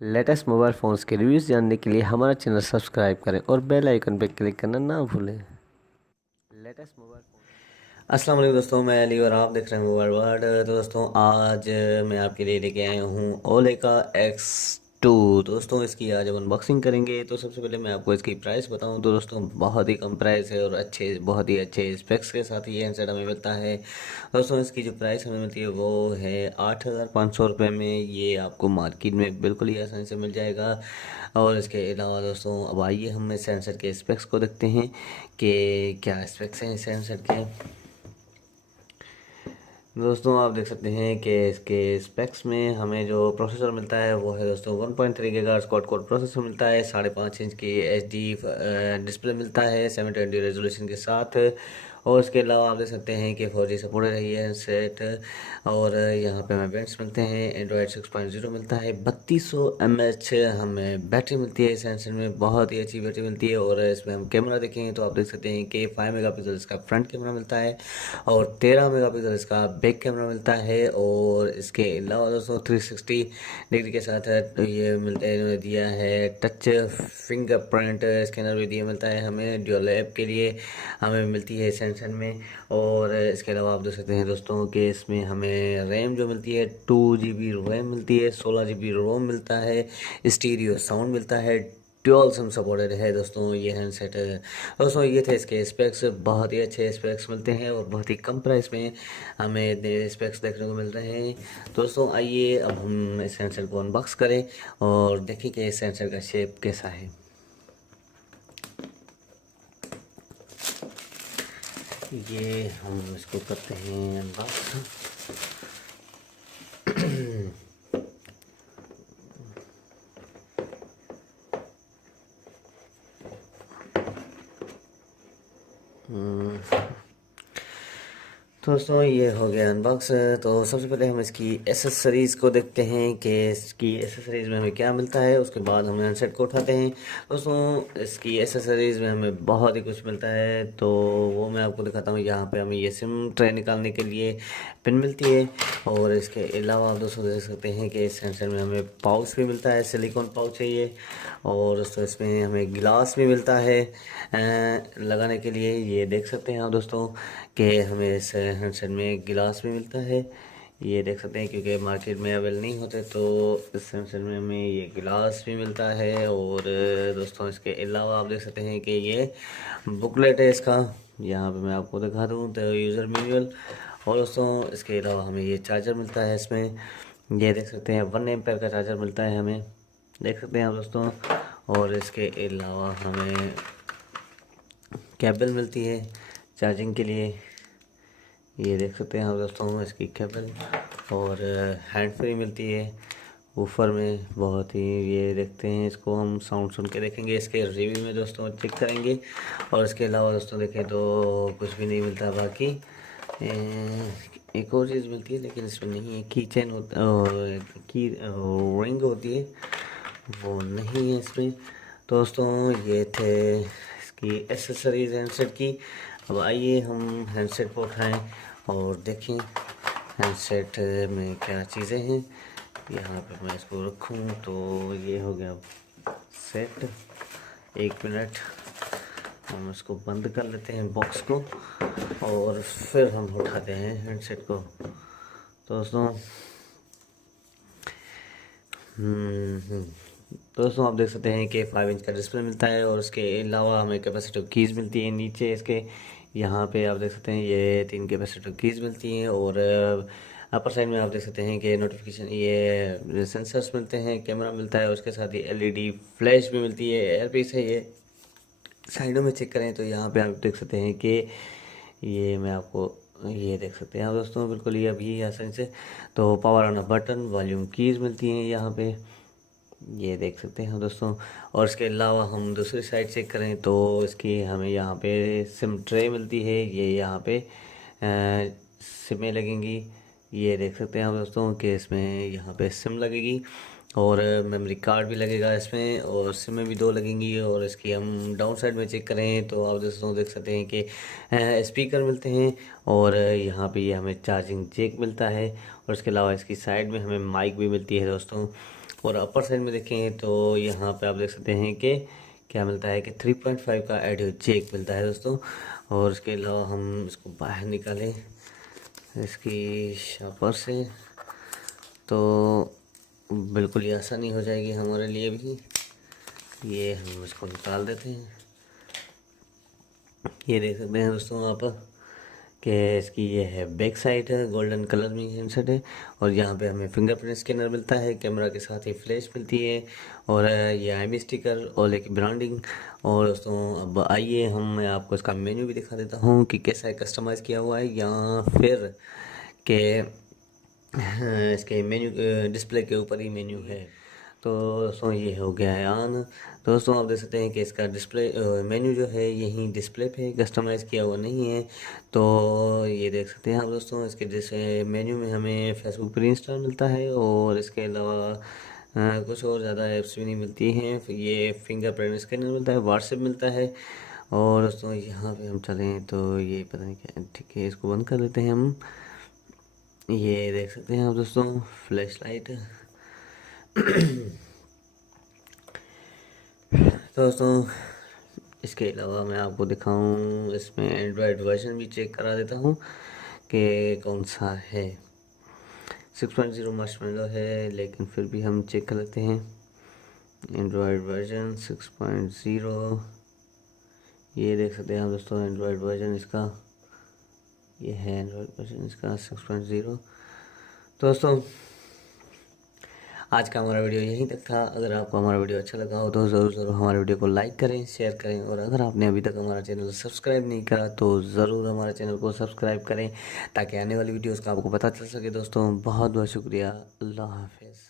Latest mobile phones के reviews जानने के लिए हमारा चैनल सब्सक्राइब करें और बेल आइकन पर क्लिक करना ना भूलें। Latest mobile phone. अस्सलाम वालेकुम दोस्तों, मैं अली और आप देख रहे हैं मोबाइल वर्ल्ड। तो दोस्तों आज मैं आपके लिए लेके आया हूँ ओले का X2। दोस्तों इसकी आज हम अनबॉक्सिंग करेंगे। तो सबसे पहले मैं आपको इसकी प्राइस बताऊँ तो दोस्तों बहुत ही कम प्राइस है और बहुत ही अच्छे स्पेक्स के साथ ये हैंडसेट हमें मिलता है। दोस्तों इसकी जो प्राइस हमें मिलती है वो है 8,500 रुपये में। ये आपको मार्केट में बिल्कुल ही आसानी से मिल जाएगा। और इसके अलावा दोस्तों अब आइए हम इस हैंडसेट के स्पेक्स को देखते हैं कि क्या स्पेक्स हैं इस हैंडसेट के। दोस्तों आप देख सकते हैं कि इसके स्पेक्स में हमें जो प्रोसेसर मिलता है वो है दोस्तों 1.3 गीगाहर्ट्ज़ क्वाड कोर प्रोसेसर मिलता है। 5.5 इंच की HD डिस्प्ले मिलता है 720 रेजोल्यूशन के साथ। और इसके अलावा आप देख सकते हैं कि 4G सपोर्ट रही है सेट। और यहाँ पे हमें बैंड्स मिलते हैं, एंड्रॉयड 6.0 मिलता है, 3200 mAh हमें बैटरी मिलती है। इस हैंडसेट में बहुत ही अच्छी बैटरी मिलती है। और इसमें हम कैमरा देखेंगे तो आप देख सकते हैं कि 5 मेगापिक्सल इसका फ्रंट कैमरा मिलता है और 13 मेगापिक्सल इसका बैक कैमरा मिलता है। और इसके अलावा दोस्तों 360 डिग्री के साथ ये मिलता है, इन्होंने दिया है टच फिंगरप्रिंट स्कैनर भी दिया मिलता है हमें ड्यूल ऐप के लिए हमें मिलती है सैमसंग में। और इसके अलावा आप देख सकते हैं दोस्तों कि इसमें हमें रैम जो मिलती है 2 GB रैम मिलती है, 16 GB रोम मिलता है, स्टीरियो साउंड मिलता है, ड्यूल सिम सपोर्टेड है। दोस्तों ये हैंडसेट दोस्तों ये थे इसके स्पेक्स। बहुत ही अच्छे स्पेक्स मिलते हैं और बहुत ही कम प्राइस में हमें स्पेक्स देखने को मिल रहे हैं। दोस्तों आइए अब हम इस हैंडसेट को अनबॉक्स करें और देखें कि इस हैंडसेट का शेप कैसा है। ये हम इसको करते हैं अनबॉक्स। दोस्तों ये हो गया अनबॉक्स। तो सबसे पहले हम इसकी एसेसरीज़ को देखते हैं कि इसकी एसेसरीज़ में हमें क्या मिलता है। उसके बाद हम हैंडसेट को उठाते हैं। दोस्तों इसकी एसेसरीज़ में हमें बहुत ही कुछ मिलता है तो वो मैं आपको दिखाता हूँ। यहाँ पे हमें ये सिम ट्रे निकालने के लिए पिन मिलती है। और इसके अलावा आप दोस्तों देख सकते हैं कि इस हैंडसेट में हमें पाउच भी मिलता है, सिलिकॉन पाउच है ये। और दोस्तों इसमें हमें गिलास भी मिलता है लगाने के लिए। ये देख सकते हैं आप दोस्तों कि हमें इस हैंडसेट में गिलास भी मिलता है। ये देख सकते हैं क्योंकि मार्केट में अवेलेबल नहीं होते तो इस हैंडसेट में हमें ये गिलास भी मिलता है। और दोस्तों इसके अलावा आप देख सकते हैं कि ये बुकलेट है इसका। यहाँ पे मैं आपको दिखा दूँ तो यूज़र मैनुअल। और दोस्तों इसके अलावा हमें ये चार्जर मिलता है इसमें। ये देख सकते हैं 1 एम्पेयर का चार्जर मिलता है हमें, देख सकते हैं आप दोस्तों। और इसके अलावा हमें केबल मिलती है चार्जिंग के लिए, ये देख सकते हैं आप दोस्तों इसकी केबल। और हैंड फ्री मिलती है ऊपर में बहुत ही। ये देखते हैं इसको हम साउंड सुन के देखेंगे, इसके रिव्यू में दोस्तों चेक करेंगे। और इसके अलावा दोस्तों देखें तो कुछ भी नहीं मिलता। बाकी एक और चीज़ मिलती है लेकिन इसमें नहीं है, की चेन होता की रिंग होती है वो नहीं है इसमें। दोस्तों ये थे इसकी एसेसरीज हैंडसेट की। अब आइए हम हैंडसेट को उठाएं और देखें हैंडसेट में क्या चीज़ें हैं। यहाँ पे मैं इसको रखूँ तो ये हो गया सेट। 1 मिनट हम इसको बंद कर लेते हैं बॉक्स को और फिर हम उठाते हैं हैंडसेट को। दोस्तों दोस्तों आप देख सकते हैं कि 5 इंच का डिस्प्ले मिलता है। और उसके अलावा हमें कैपेसिटिव कीज़ मिलती है नीचे इसके। यहाँ पे आप देख सकते हैं ये 3 कैपेसिटिव कीज़ मिलती हैं। और अपर साइड में आप देख सकते हैं कि नोटिफिकेशन ये सेंसर्स मिलते हैं, कैमरा मिलता है, उसके साथ ही LED फ्लैश भी मिलती है। एयरपीस है ये। साइडों में चेक करें तो यहाँ पे आप देख सकते हैं कि ये मैं आपको ये देख सकते हैं आप दोस्तों बिल्कुल ये अभी आसानी से। तो power on button, volume keys मिलती हैं यहाँ पे, ये देख सकते हैं दोस्तों। और इसके अलावा हम दूसरी साइड चेक करें तो इसकी हमें यहाँ पे सिम ट्रे मिलती है। ये यहाँ पे सिमें लगेंगी, ये देख सकते हैं आप दोस्तों कि इसमें यहाँ पे सिम लगेगी और मेमोरी कार्ड भी लगेगा इसमें और सिमें भी 2 लगेंगी। और इसकी हम डाउन साइड में चेक करें तो आप दोस्तों देख सकते हैं कि स्पीकर मिलते हैं। और यहाँ पे ये हमें चार्जिंग जैक मिलता है। और इसके अलावा इसकी साइड में हमें माइक भी मिलती है दोस्तों। और अपर साइड में देखें तो यहाँ पे आप देख सकते हैं कि क्या मिलता है कि 3.5 का ऑडियो जैक मिलता है दोस्तों। और उसके अलावा हम इसको बाहर निकालें इसकी शापर से तो बिल्कुल ही आसानी हो जाएगी हमारे लिए भी। ये हम इसको निकाल देते हैं। ये देख सकते हैं दोस्तों आप कि इसकी ये है बैक साइड है, गोल्डन कलर में हैंडसेट है। और यहाँ पे हमें फिंगरप्रिंट स्कैनर मिलता है, कैमरा के साथ ही फ्लैश मिलती है और ये IMEI स्टिकर और एक ब्रांडिंग। और दोस्तों अब आइए मैं आपको इसका मेन्यू भी दिखा देता हूँ कि कैसा है कस्टमाइज़ किया हुआ है या फिर के इसके मेन्यू डिस्प्ले के ऊपर ही मेन्यू है। तो दोस्तों ये हो गया है ऑन। तो दोस्तों आप देख सकते हैं कि इसका डिस्प्ले मेन्यू जो है यही डिस्प्ले पे कस्टमाइज़ किया हुआ नहीं है। तो ये देख सकते हैं आप दोस्तों, इसके जैसे मेन्यू में हमें फेसबुक प्री इंस्टॉल मिलता है और इसके अलावा कुछ और ज़्यादा ऐप्स भी नहीं मिलती हैं। ये फिंगरप्रिंट स्कैनर मिलता है, व्हाट्सएप मिलता है। और दोस्तों यहाँ पे हम चलें तो ये पता नहीं क्या, ठीक है इसको बंद कर देते हैं हम। ये देख सकते हैं आप दोस्तों फ्लैश लाइट। तो दोस्तों इसके अलावा मैं आपको दिखाऊं, इसमें एंड्रॉयड वर्जन भी चेक करा देता हूं कि कौन सा है। 6.0 मार्शमैलो है, लेकिन फिर भी हम चेक कर लेते हैं। एंड्रॉयड वर्जन 6.0, ये देख सकते हैं आप दोस्तों एंड्रॉयड वर्जन इसका ये है, एंड्रॉयड वर्जन इसका 6.0। तो दोस्तों आज का हमारा वीडियो यहीं तक था। अगर आपको हमारा वीडियो अच्छा लगा हो तो ज़रूर हमारे वीडियो को लाइक करें, शेयर करें। और अगर आपने अभी तक हमारा चैनल सब्सक्राइब नहीं करा तो ज़रूर हमारे चैनल को सब्सक्राइब करें ताकि आने वाली वीडियोस का आपको पता चल सके। दोस्तों बहुत बहुत शुक्रिया। अल्लाह हाफ़िज़।